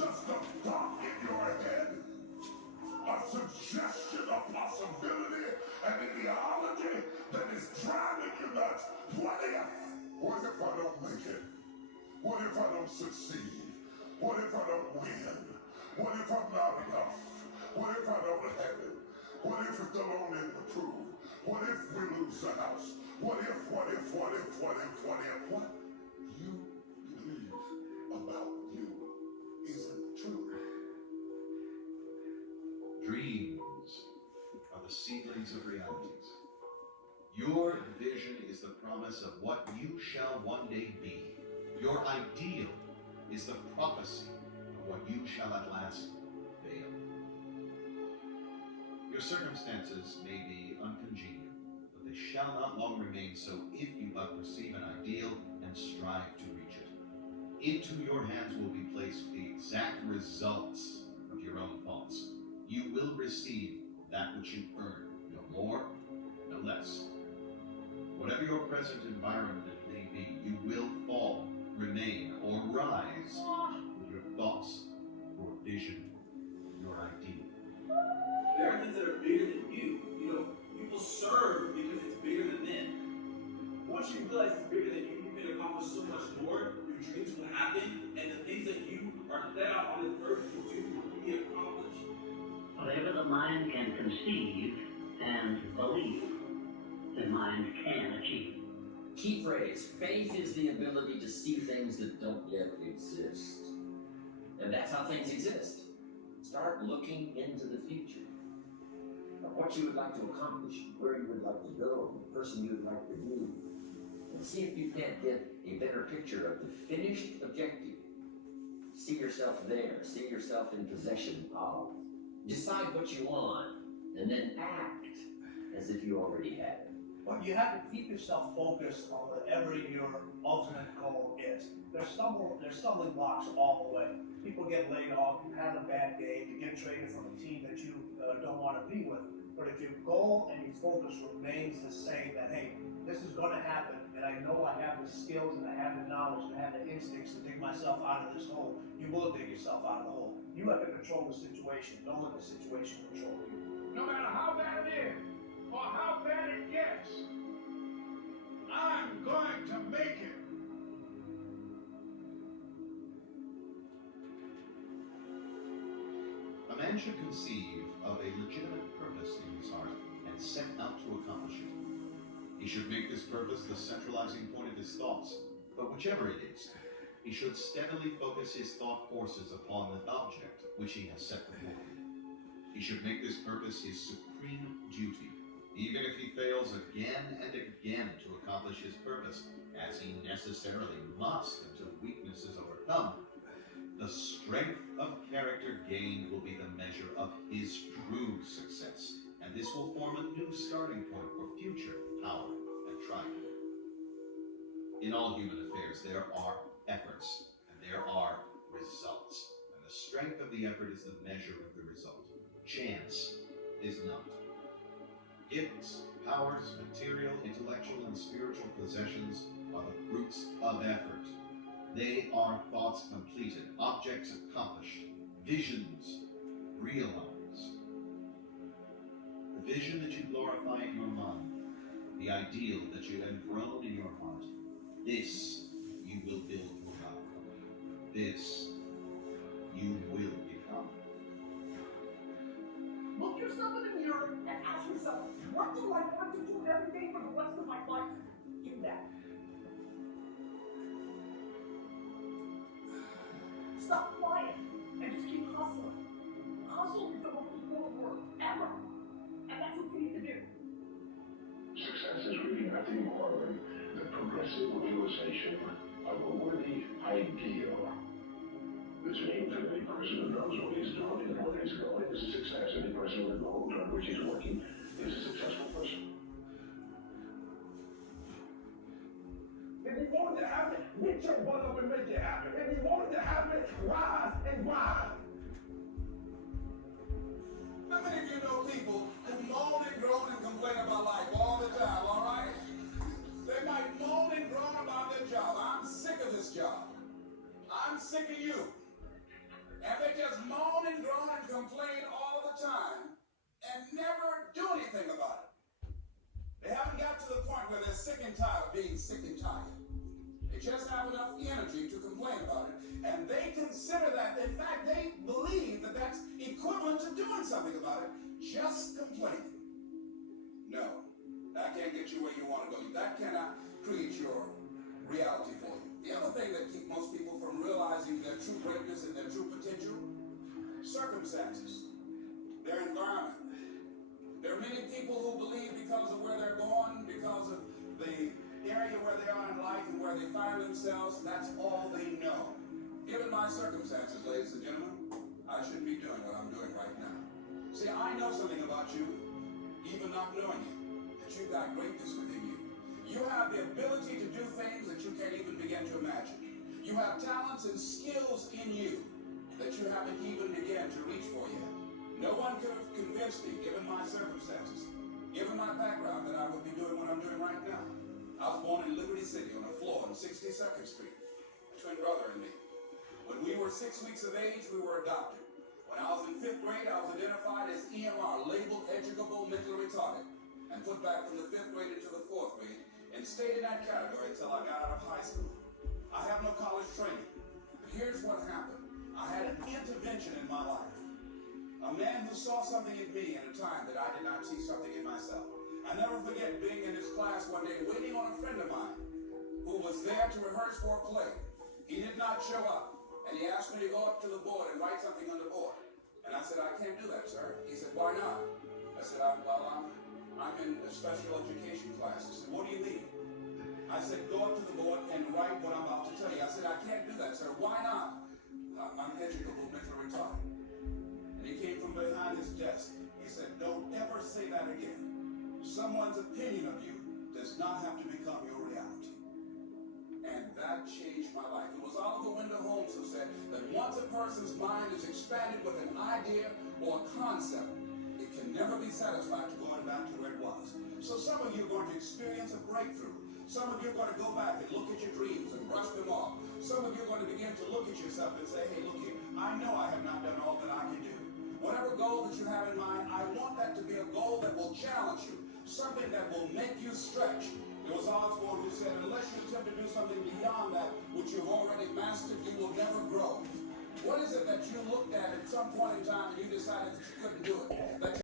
just a thought in your head, a suggestion, a possibility, an ideology that is driving you nuts. What if? What if I don't make it? What if I don't succeed? What if I don't win? What if I'm not enough? What if I don't have it? What if it's the loan isn't approved? What if we lose the house? What if? What you believe about you isn't true. Dreams are the seedlings of realities. Your vision is the promise of what you shall one day be. Your ideal is the prophecy of what you shall at last fail. Your circumstances may be uncongenial, but they shall not long remain so if you but perceive an ideal and strive to reach it. Into your hands will be placed the exact results of your own thoughts. You will receive that which you earn, no more, no less. Whatever your present environment may be, you will fall, remain, or rise with your thoughts, your vision, your ideal. There are things that are bigger than you. You know, people serve because it's bigger than them. Once you realize it's bigger than you can accomplish so much more. Your dreams will happen, and the things that you are set out on this earth to do will be accomplished. Whatever the mind can conceive and believe, the mind can achieve. Key phrase, faith is the ability to see things that don't yet exist. And that's how things exist. Start looking into the future. Of what you would like to accomplish, where you would like to go, the person you would like to be. And see if you can't get a better picture of the finished objective. See yourself there. See yourself in possession of. Decide what you want, and then act as if you already had it. But you have to keep yourself focused on whatever your ultimate goal is. There's stumbling blocks all the way. People get laid off, you have a bad day, you get traded from a team that you don't want to be with. But if your goal and your focus remains the same, that hey, this is going to happen, and I know I have the skills and I have the knowledge and I have the instincts to dig myself out of this hole, you will dig yourself out of the hole. You have to control the situation. Don't let the situation control you. No matter how bad it is, or how bad it gets, I'm going to make it. A man should conceive of a legitimate purpose in his heart and set out to accomplish it. He should make this purpose the centralizing point of his thoughts, but whichever it is, he should steadily focus his thought forces upon the object which he has set before him. He should make this purpose his supreme duty, even if he fails again and again to accomplish his purpose, as he necessarily must until weakness is overcome. The strength of character gained will be the measure of his true success, and this will form a new starting point for future power and triumph. In all human affairs, there are efforts, and there are results, and the strength of the effort is the measure of the result. Chance is not. Gifts, powers, material, intellectual, and spiritual possessions are the fruits of effort. They are thoughts completed, objects accomplished, visions realized. The vision that you glorify in your mind, the ideal that you enthroned in your heart, this you will build your life from. This you will become. Look yourself in the mirror and ask yourself, what do I want to do every day for the rest of my life? Do that. Stop quiet and just keep hustling. Hustle is the most important word ever. And that's what you need to do. Success is really nothing more than the progressive realization of a worthy ideal. This means that any person who knows what he's doing and where he's going is a success. Any person with a goal toward which he's working is a successful person. If you want it to happen, get your butt up and make it happen. If you want it to happen, rise and grind. How many of you know people who moan and groan and complain about life all the time, all right? They might moan and groan about their job. I'm sick of this job. I'm sick of you. And they just moan and groan and complain all the time and never do anything about it. They haven't got to the point where they're sick and tired of being sick and tired. They just have enough energy to complain about it, and they consider that, in fact, they believe that that's equivalent to doing something about it, just complaining. No, that can't get you where you want to go. That cannot create your reality for you. The other thing that keeps most people from realizing their true greatness and their true potential, circumstances, their environment. There are many people who believe because of where they're born, because of the area where they are in life and where they find themselves, that's all they know. Given my circumstances, ladies and gentlemen, I shouldn't be doing what I'm doing right now. See, I know something about you, even not knowing you, that you've got greatness within you. You have the ability to do things that you can't even begin to imagine. You have talents and skills in you that you haven't even begun to reach for yet. No one could have convinced me, given my circumstances, given my background, that I would be doing what I'm doing right now. I was born in Liberty City on a floor on 62nd Street, a twin brother and me. When we were 6 weeks of age, we were adopted. When I was in 5th grade, I was identified as EMR, labeled educable mentally retarded, and put back from the 5th grade into the 4th grade, and stayed in that category until I got out of high school. I have no college training. But here's what happened. I had an intervention in my life. A man who saw something in me at a time that I did not see something in myself. I never forget being in his class one day, waiting on a friend of mine who was there to rehearse for a play. He did not show up, and he asked me to go up to the board and write something on the board. And I said, I can't do that, sir. He said, why not? I said, I'm in a special education class. He said, what do you mean? I said, go up to the board and write what I'm about to tell you. I said, I can't do that, sir. Why not? I'm educable mentally retarded. And he came from behind his desk. He said, don't ever say that again. Someone's opinion of you does not have to become your reality. And that changed my life. It was Oliver Wendell Holmes who said that once a person's mind is expanded with an idea or a concept, it can never be satisfied to going back to where it was. So some of you are going to experience a breakthrough. Some of you are going to go back and look at your dreams and brush them off. Some of you are going to begin to look at yourself and say, hey, look here, I know I have not done all that I can do. Whatever goal that you have in mind, I want that to be a goal that will challenge you, something that will make you stretch. It was Osborne who said, unless you attempt to do something beyond that which you've already mastered, you will never grow. What is it that you looked at some point in time and you decided that you couldn't do it? That